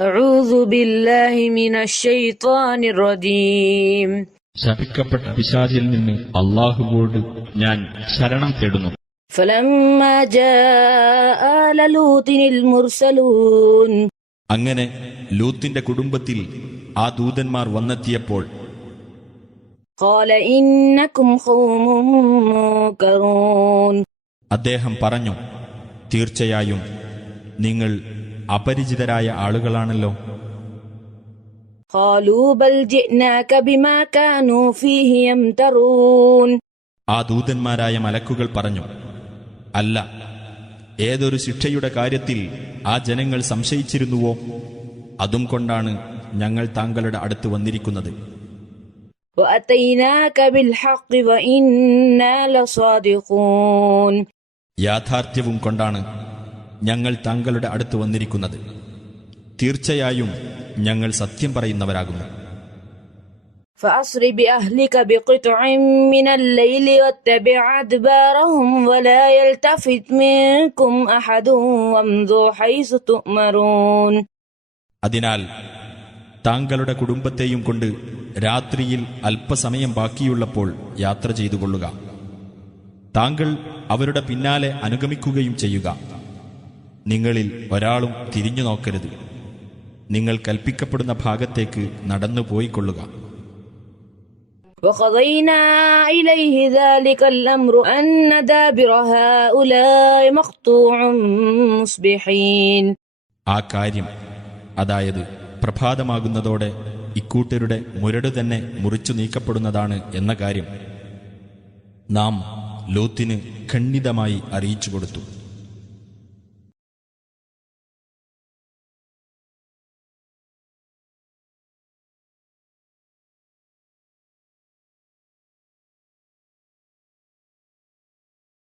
أعوذ بالله من الشيطان الرجيم. ശപിക്കപ്പെട്ട പിശാചിൽ നിന്ന് അല്ലാഹുവോട് ഞാൻ ശരണം തേടുന്നു. فلما جاء آل لوط المرسلون. അങ്ങനെ ലൂത്തിന്റെ കുടുംബത്തിൽ ആ ദൂതന്മാർ വന്നെത്തിയപ്പോൾ قال إنكم قوم منكرون. അദ്ദേഹം പറഞ്ഞു, തീർച്ചയായും നിങ്ങൾ അപരിചിതരായ ആളുകളാണല്ലോ. قالوا بل جئناك بما كانوا فيه يمترون. ആ ദൂതന്മാരായ മലക്കുകൾ പറഞ്ഞു, അല്ല, ഏതൊരു ശിക്ഷയുടെ കാര്യത്തിൽ ആ ജനങ്ങൾ സംശയിച്ചിരുന്നുവോ അതും കൊണ്ടാണ് ഞങ്ങൾ താങ്കളുടെ അടുത്ത് വന്നിരിക്കുന്നത്. وأتيناك بالحق وإنا لصادقون. യാഥാർത്ഥ്യവും കൊണ്ടാണ് ഞങ്ങൾ താങ്കളുടെ അടുത്ത് വന്നിരിക്കുന്നത്. തീർച്ചയായും ഞങ്ങൾ സത്യം പറയുന്നവരാകുന്നു. فأسر بأهلك بقطع من الليل واتبع أدبارهم ولا يلتفت منكم أحد وامضوا حيث تؤمرون. അതിനാൽ താങ്കളുടെ കുടുംബത്തെയും കൊണ്ട് രാത്രിയിൽ അല്പസമയം ബാക്കിയുള്ളപ്പോൾ യാത്ര ചെയ്തുകൊള്ളുക. താങ്കൾ അവരുടെ പിന്നാലെ അനുഗമിക്കുകയും ചെയ്യുക. നിങ്ങളിൽ ഒരാളും തിരിഞ്ഞു നോക്കരുത്. നിങ്ങൾ കൽപ്പിക്കപ്പെടുന്ന ഭാഗത്തേക്ക് നടന്നു പോയിക്കൊള്ളുക. وقضينا إليه ذلك الأمر أن دابر هؤلاء مقطوع مصبحين. ആ കാര്യം, അതായത് പ്രഭാതമാകുന്നതോടെ ഇക്കൂട്ടരുടെ മുരട് തന്നെ മുറിച്ചു നീക്കപ്പെടുന്നതാണ് എന്ന കാര്യം നാം ലൂത്തിന് ഖണ്ഡിതമായി അറിയിച്ചു കൊടുത്തു.